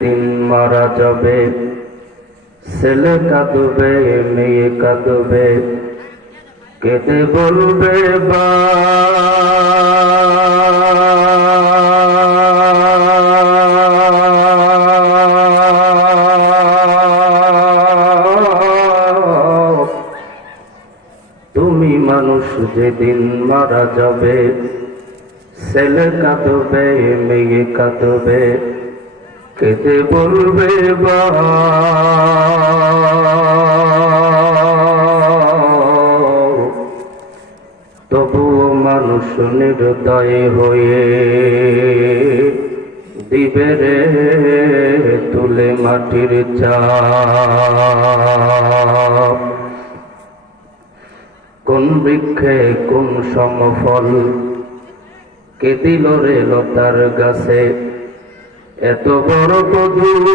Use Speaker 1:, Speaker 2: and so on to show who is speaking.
Speaker 1: দিন মারা যাবে। ছেলে কাঁদবে, মেয়ে কাঁদবে, কেঁদে বলবে, বা তুমি মানুষ যেদিন মারা যাবে, ছেলে কাঁদবে, মেয়ে কাঁদবে কেঁদে বলবে বা। তবুও মানুষ নির্দয় হয়ে দিবে রে তুলে মাটির চা কোন বৃক্ষে কোন সমফল? কে দিল রে লতার গাছে? এত বড় কদু